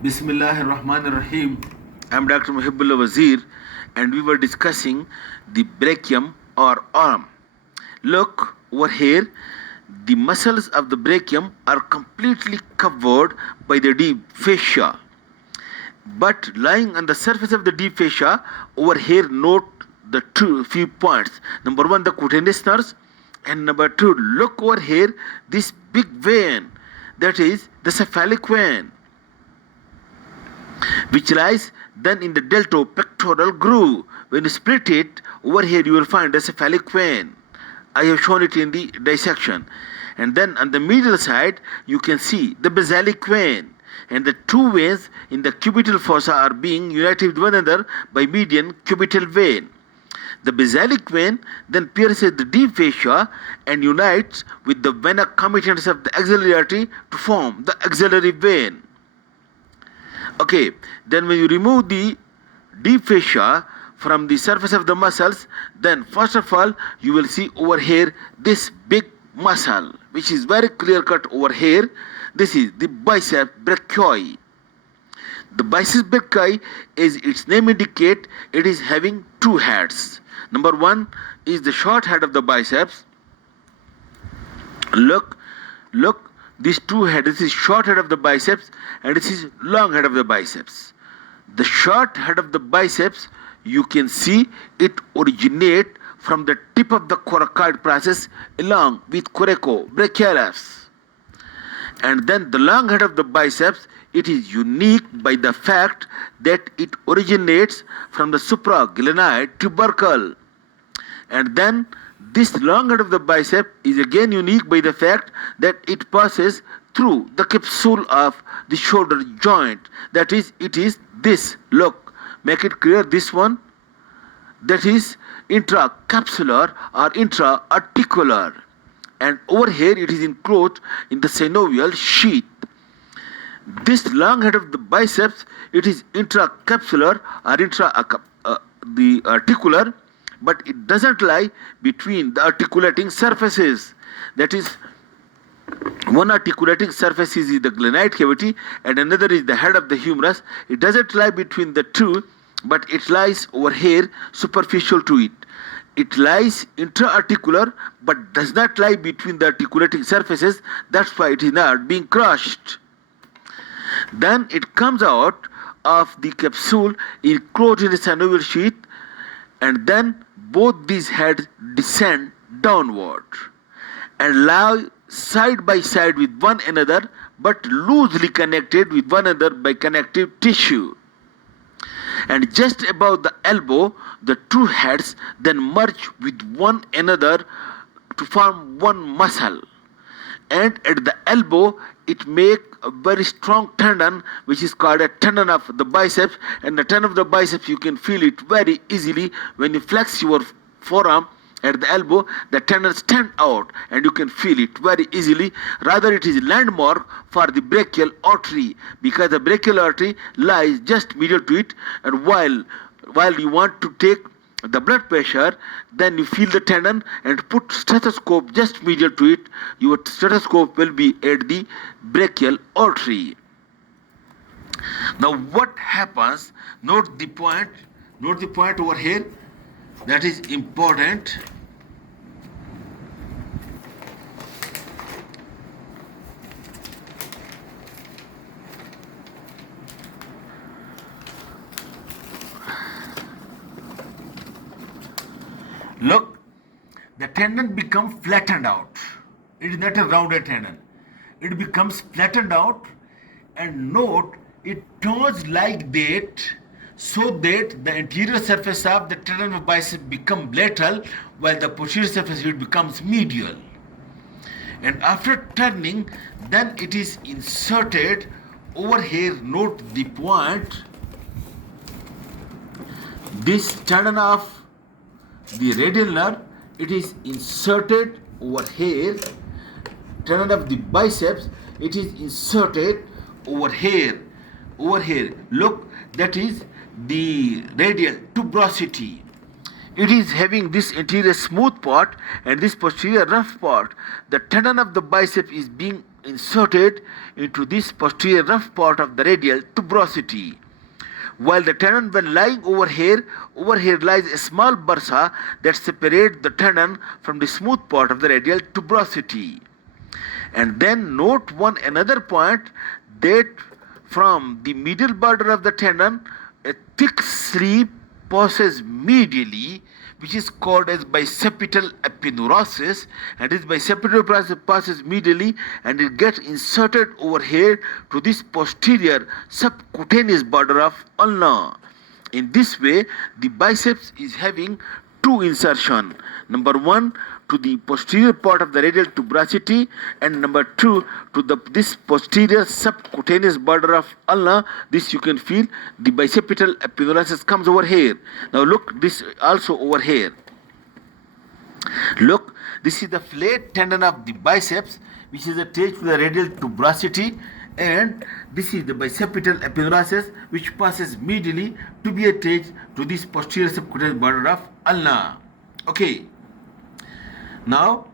Bismillahirrahmanirrahim. I'm Dr. Mohibullah Wazir, and we were discussing the brachium or arm. Look over here, the muscles of the brachium are completely covered by the deep fascia. But lying on the surface of the deep fascia, over here, note the few points. Number one, the cutaneous nerves, and number two, look over here, this big vein, that is the cephalic vein, which lies then in the deltopectoral groove. When you split it, over here you will find the cephalic vein. I have shown it in the dissection. And then on the medial side, you can see the basilic vein. And the two veins in the cubital fossa are being united with one another by median cubital vein. The basilic vein then pierces the deep fascia and unites with the vena commitans of the axillary artery to form the axillary vein. Okay, then when you remove the deep fascia from the surface of the muscles, then first of all you will see over here this big muscle which is very clear cut over here. This is the biceps brachii. The biceps brachii, as its name indicate, it is having two heads. Number one is the short head of the biceps. Look, these two heads. This is short head of the biceps and this is long head of the biceps. The short head of the biceps, you can see it originate from the tip of the coracoid process along with coracobrachialis. And then the long head of the biceps, it is unique by the fact that it originates from the supraglenoid tubercle. And then this long head of the bicep is again unique by the fact that it passes through the capsule of the shoulder joint. That is, it is this. Look, make it clear, this one. That is intracapsular or intra-articular. And over here it is enclosed in the synovial sheath. This long head of the biceps, it is intracapsular or the articular, but it doesn't lie between the articulating surfaces. That is, one articulating surface is the glenoid cavity and another is the head of the humerus. It doesn't lie between the two, but it lies over here superficial to it. It lies intra-articular but does not lie between the articulating surfaces. That's why it is not being crushed. Then it comes out of the capsule enclosed in the synovial sheath, and then both these heads descend downward and lie side by side with one another but loosely connected with one another by connective tissue. And just above the elbow, the two heads then merge with one another to form one muscle. And at the elbow, it makes a very strong tendon which is called a tendon of the biceps. And the tendon of the biceps, you can feel it very easily when you flex your forearm at the elbow. The tendon stand out and you can feel it very easily. Rather, it is landmark for the brachial artery because the brachial artery lies just medial to it. And while you want to take the blood pressure, then you feel the tendon and put stethoscope just medial to it. Your stethoscope will be at the brachial artery. Now what happens? Note the point over here. That is important. Look, the tendon becomes flattened out. It is not a rounded tendon. It becomes flattened out, and note it turns like that so that the anterior surface of the tendon of bicep becomes lateral while the posterior surface it becomes medial. And after turning, then it is inserted over here. Note the point. This tendon of the radial nerve, it is inserted over here. Tendon of the biceps, it is inserted over here. Look, that is the radial tuberosity. It is having this anterior smooth part and this posterior rough part. The tendon of the bicep is being inserted into this posterior rough part of the radial tuberosity. While the tendon, when lying over here lies a small bursa that separates the tendon from the smooth part of the radial tuberosity. And then note one another point, that from the medial border of the tendon, a thick sleeve passes medially, which is called as bicepital apinerosis, and this bicepital apinerosis passes medially and it gets inserted over here to this posterior subcutaneous border of ulna. In this way, the biceps is having two insertion. Number one, to the posterior part of the radial tuberosity, and number two, to this posterior subcutaneous border of ulna. This you can feel the bicepital apinerosis comes over here. Now look, this also over here. Look, this is the flayed tendon of the biceps, which is attached to the radial tuberosity, and this is the bicepital apinerosis, which passes medially to be attached to this posterior subcutaneous border of ulna. Okay. Now,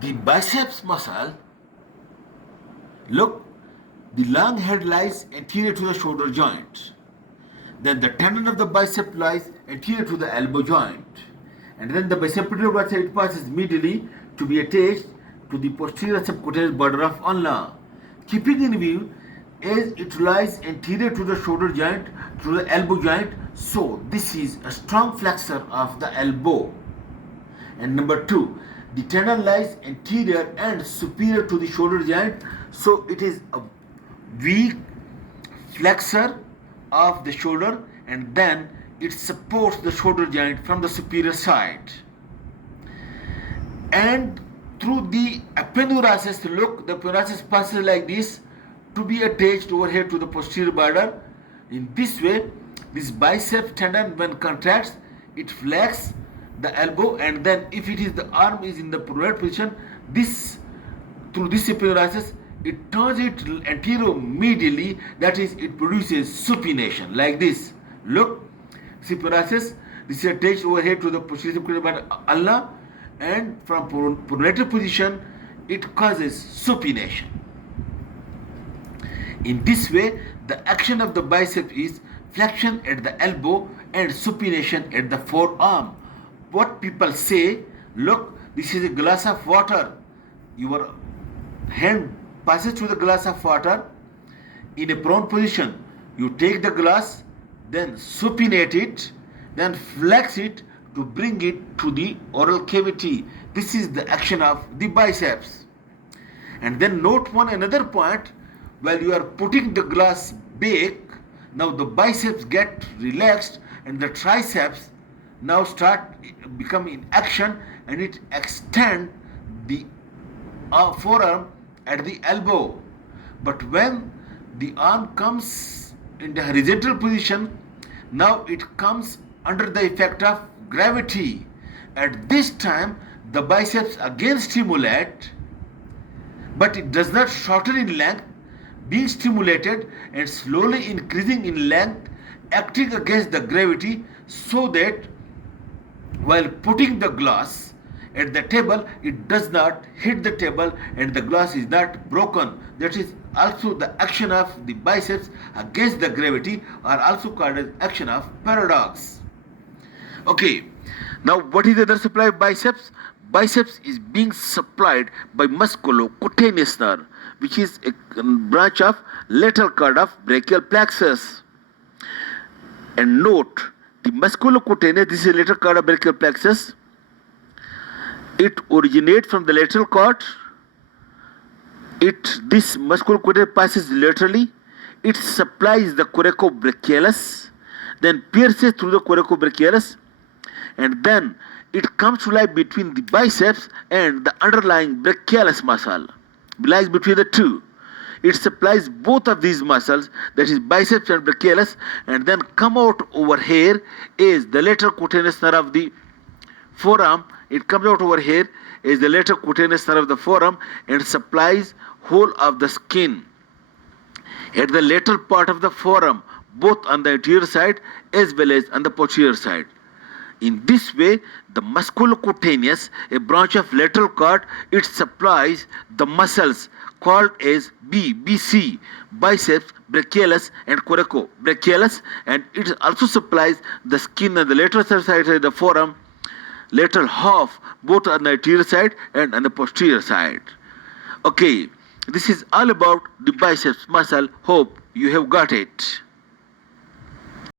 the biceps muscle, look, the long head lies anterior to the shoulder joint. Then the tendon of the bicep lies anterior to the elbow joint. And then the bicepital apinerosis passes medially to be attached to the posterior subcutaneous border of ulna. Keeping in view, as it lies anterior to the shoulder joint, to the elbow joint, so this is a strong flexor of the elbow. And number two, the tendon lies anterior and superior to the shoulder joint, so it is a weak flexor of the shoulder, and then it supports the shoulder joint from the superior side. And through the apinerosis, look, the apinerosis passes like this to be attached over here to the posterior border. In this way, this biceps tendon, when contracts, it flexes the elbow, and then if it is the arm is in the pronated position, this through this apinerosis, it turns it anteromedially, that is, it produces supination like this. Look, apinerosis, this is attached over here to the posterior subcutaneous border ulna, and from pronated position, it causes supination. In this way, the action of the bicep is flexion at the elbow and supination at the forearm. What people say, look, this is a glass of water. Your hand passes through the glass of water in a prone position. You take the glass, then supinate it, then flex it to bring it to the oral cavity. This is the action of the biceps. And then note one another point, while you are putting the glass back, now the biceps get relaxed and the triceps now start become in action, and it extend the forearm at the elbow. But when the arm comes in the horizontal position, now it comes under the effect of gravity. At this time, the biceps again stimulate, but it does not shorten in length, being stimulated and slowly increasing in length, acting against the gravity, so that while putting the glass at the table, it does not hit the table and the glass is not broken. That is also the action of the biceps against the gravity, or also called as action of paradox. Okay, now what is the other supply of biceps? Biceps is being supplied by musculocutaneous nerve, which is a branch of lateral cord of brachial plexus. And note, the musculocutaneous, this is lateral cord of brachial plexus. It originates from the lateral cord. This musculocutaneous passes laterally. It supplies the coracobrachialis, then pierces through the coracobrachialis, and then it comes to lie between the biceps and the underlying brachialis muscle. It lies between the two. It supplies both of these muscles, that is biceps and brachialis, and then come out over here is the lateral cutaneous nerve of the forearm. It comes out over here is the lateral cutaneous nerve of the forearm and supplies whole of the skin at the lateral part of the forearm, both on the anterior side as well as on the posterior side. In this way, the musculocutaneous, a branch of lateral cord, it supplies the muscles called as BC, biceps, brachialis and coracobrachialis, and it also supplies the skin on the lateral side of the forearm, lateral half, both on the anterior side and on the posterior side. Okay, this is all about the biceps muscle. Hope you have got it.